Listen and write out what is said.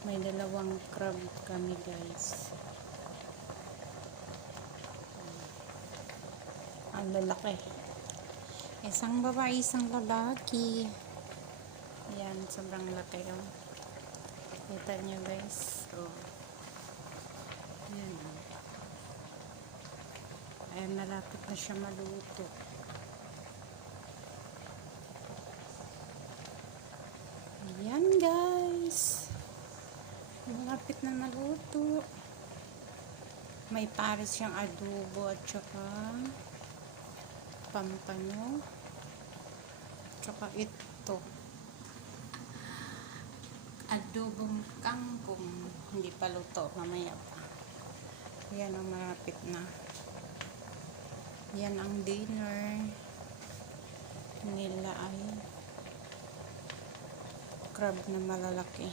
May dalawang crab kami, guys. Ang lalaki. Isang babae, isang lalaki. Yan, sobrang laki. Oh. Kita nyo, guys. Oh. Yan. Ayan, malapit na siya maluto. Ayan, guys. Malapit na maluto. May pares siyang adobo at saka pampano. Tsaka ito. Adobong kangkong. Hindi pa luto. Mamaya pa. Yan ang malapit na. Yan ang dinner nila ay crab na malalaki.